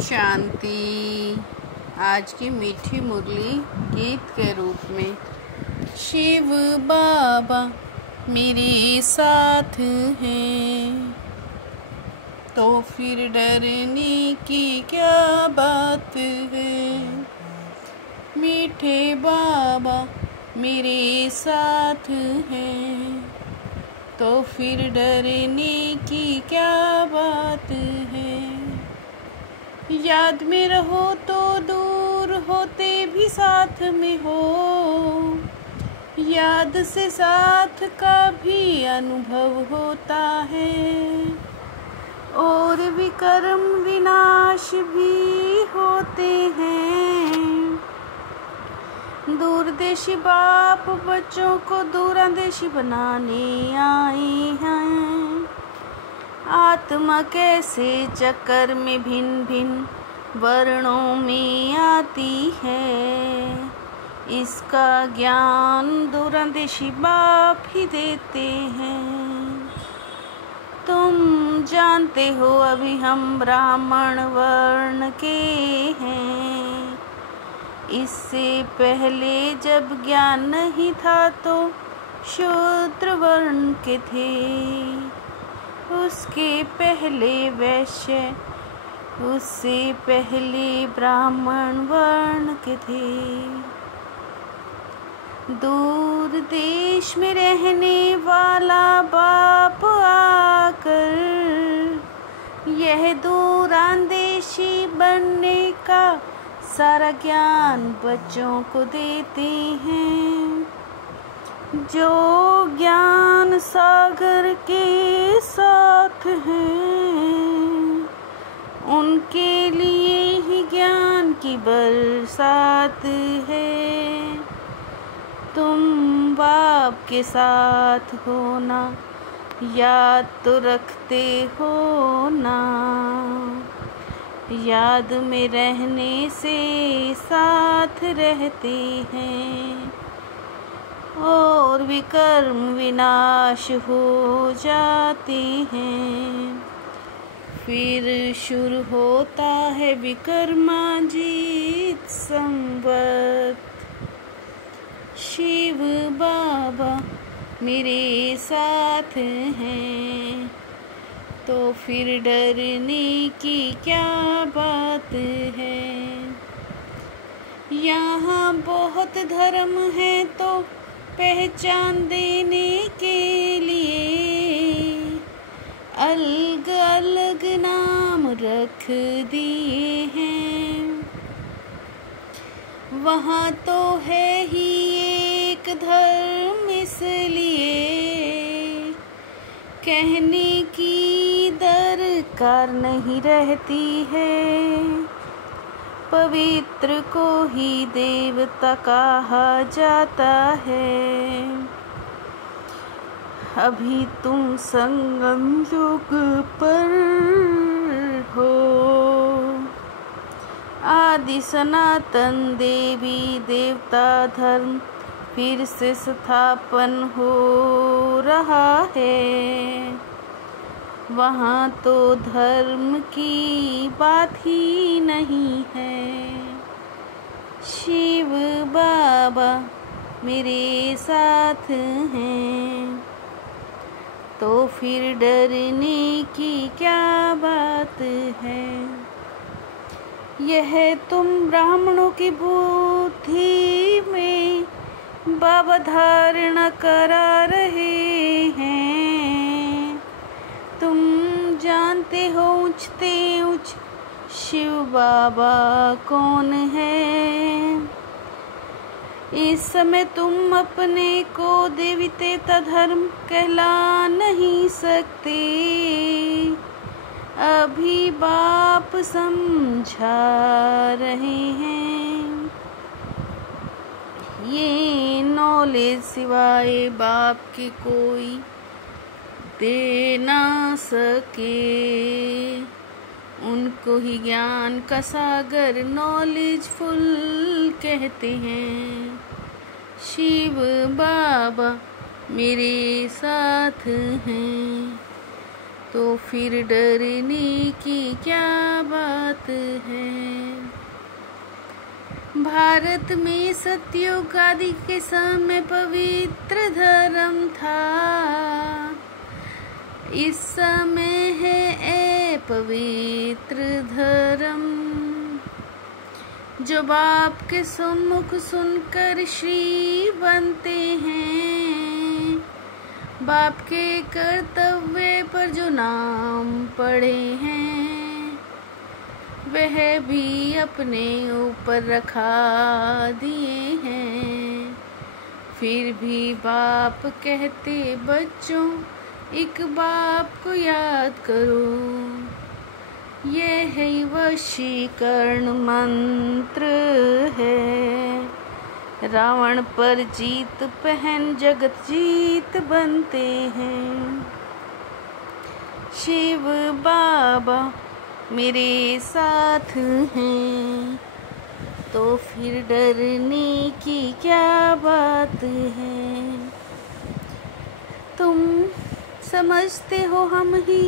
शांति। आज की मीठी मुरली गीत के रूप में। शिव बाबा मेरे साथ हैं, तो फिर डरने की क्या बात है। मीठे बाबा मेरे साथ हैं, तो फिर डरने की क्या बात है। याद में रहो तो दूर होते भी साथ में हो, याद से साथ का भी अनुभव होता है। और विकर्म विनाश भी होते हैं। दूरदेशी बाप बच्चों को दूरदेशी बनाने आए हैं। आत्मा कैसे चक्कर में भिन्न भिन्न वर्णों में आती है, इसका ज्ञान दूरदेशी बाप ही देते हैं। तुम जानते हो अभी हम ब्राह्मण वर्ण के हैं। इससे पहले जब ज्ञान नहीं था तो शूद्र वर्ण के थे। उसके पहले वैश्य, उससे पहले ब्राह्मण वर्ण के थे। दूर देश में रहने वाला बाप आकर यह दूरदेशी बनने का सारा ज्ञान बच्चों को देते हैं। जो ज्ञान सागर के साथ हैं, उनके लिए ही ज्ञान की बरसात है। तुम बाप के साथ हो ना, याद तो रखते हो ना। याद में रहने से साथ रहते हैं, और विकर्म विनाश हो जाते हैं। फिर शुरू होता है विकर्माजीत संवत। शिव बाबा मेरे साथ हैं, तो फिर डरने की क्या बात है। यहाँ बहुत धर्म है तो पहचान देने के लिए अलग अलग नाम रख दिए हैं। वहाँ तो है ही एक धर्म, इसलिए कहने की दरकार नहीं रहती है। पवित्र को ही देवता कहा जाता है। अभी तुम संगम युग पर हो। आदि सनातन देवी देवता धर्म फिर से स्थापन हो रहा है। वहाँ तो धर्म की बात ही नहीं है। शिव बाबा मेरे साथ हैं, तो फिर डरने की क्या बात है। यह तुम ब्राह्मणों की बुद्धि में बाबा धारणा करा रहे हैं। तुम जानते हो ऊंचते ऊंच शिव बाबा कौन है। इस समय तुम अपने को देवी देवता धर्म कहला नहीं सकते। अभी बाप समझा रहे हैं। ये नॉलेज सिवाय बाप के कोई दे ना सके। उनको ही ज्ञान का सागर नॉलेजफुल कहते हैं। शिव बाबा मेरे साथ हैं, तो फिर डरने की क्या बात है। भारत में सतयुग आदि के समय पवित्र धर्म था। इस समय है पवित्र धर्म, जो बाप के सम्मुख सुनकर श्री बनते हैं। बाप के कर्तव्य पर जो नाम पढ़े हैं, वह भी अपने ऊपर रखा दिए हैं। फिर भी बाप कहते बच्चों, एक बाप को याद करो। यह है वशीकरण मंत्र है। रावण पर जीत पहन जगत जीत बनते हैं। शिव बाबा मेरे साथ हैं, तो फिर डरने की क्या बात है। तुम समझते हो हम ही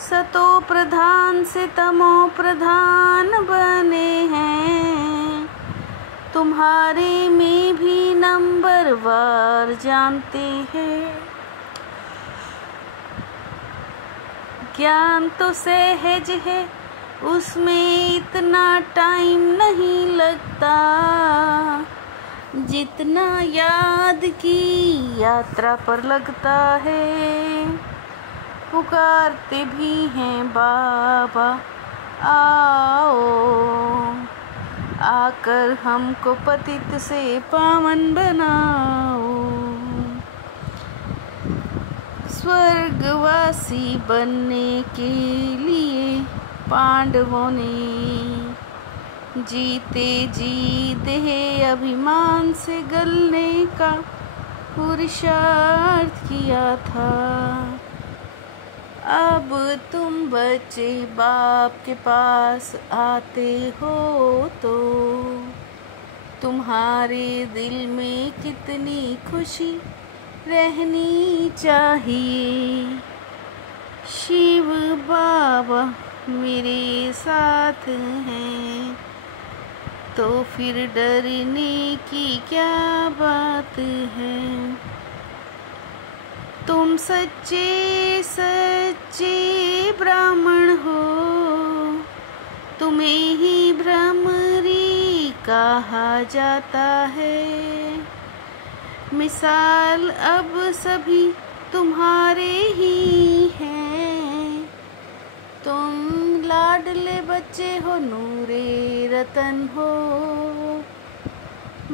सतो प्रधान से तमो प्रधान बने हैं। तुम्हारे में भी नंबर वार जानते हैं। ज्ञान तो सहज है, उसमें इतना टाइम नहीं लगता, जितना याद की यात्रा पर लगता है। पुकारते भी हैं बाबा आओ, आकर हमको पतित से पावन बनाओ। स्वर्गवासी बनने के लिए पांडवों ने जीते जी देह अभिमान से गलने का पुरुषार्थ किया था। अब तुम बच्चे बाप के पास आते हो तो तुम्हारे दिल में कितनी खुशी रहनी चाहिए। शिव बाबा मेरे साथ हैं, तो फिर डरने की क्या बात है। तुम सच्चे सच्चे ब्राह्मण हो, तुम्हें ही ब्रह्मरी कहा जाता है। मिसाल अब सभी तुम्हारे ही हैं। तुम लाडले बच्चे हो, नूरे रतन हो।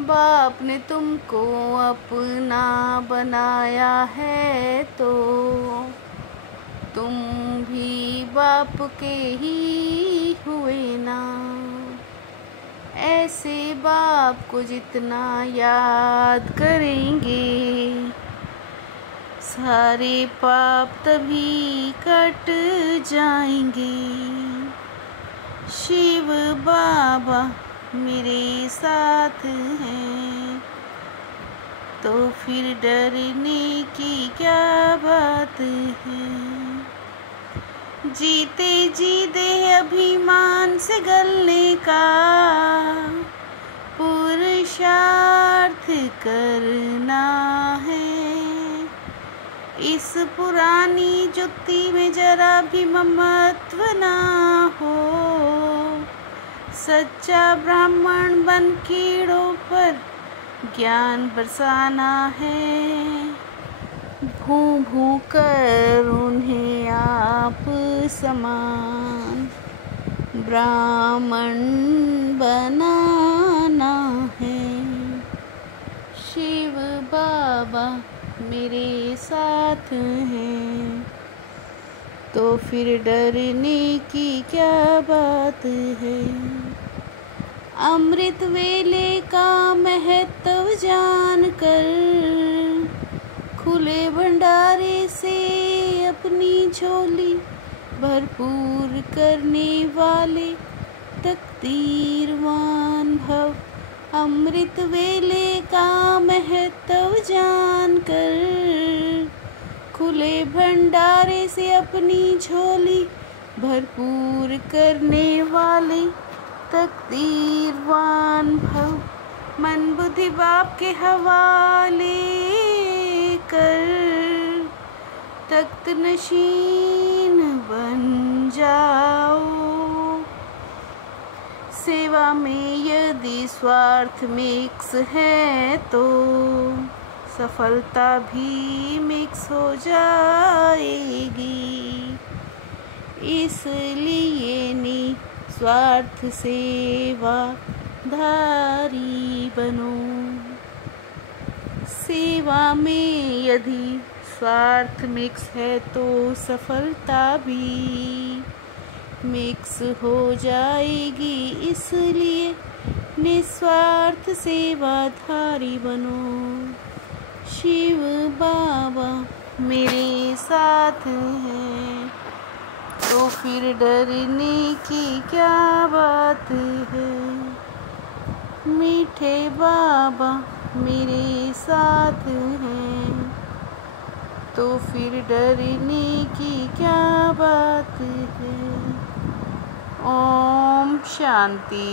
बाप ने तुमको अपना बनाया है, तो तुम भी बाप के ही हुए ना। ऐसे बाप को जितना याद करेंगे, सारे पाप तभी कट जाएंगे। शिव बाबा मेरे साथ हैं, तो फिर डरने की क्या बात है। जीते जी देह अभिमान से गलने का पुरुषार्थ करना है। इस पुरानी जुत्ती में जरा भी ममत्व ना हो। सच्चा ब्राह्मण बन कीड़ों पर ज्ञान बरसाना है। भू भू कर उन्हें आप समान ब्राह्मण बनाना है। शिव बाबा मेरे साथ हैं, तो फिर डरने की क्या बात है। अमृत वेले का महत्व जानकर खुले भंडारे से अपनी झोली भरपूर करने वाले तकदीरवान भव। अमृत वेले का महत्व जानकर खुले भंडारे से अपनी झोली भरपूर करने वाले तकदीरवान भव, मन बुद्धि बाप के हवाले कर, तख्त नशीन बन जाओ। सेवा में यदि स्वार्थ मिक्स है तो सफलता भी मिक्स हो जाएगी। इसलिए निस्वार्थ सेवा धारी बनो। सेवा में यदि स्वार्थ मिक्स है तो सफलता भी मिक्स हो जाएगी। इसलिए निस्वार्थ सेवाधारी बनो। शिव बाबा मेरे साथ हैं तो फिर डरने की क्या बात है। मीठे बाबा मेरे साथ हैं तो फिर डरने की क्या बात है। ओम शांति।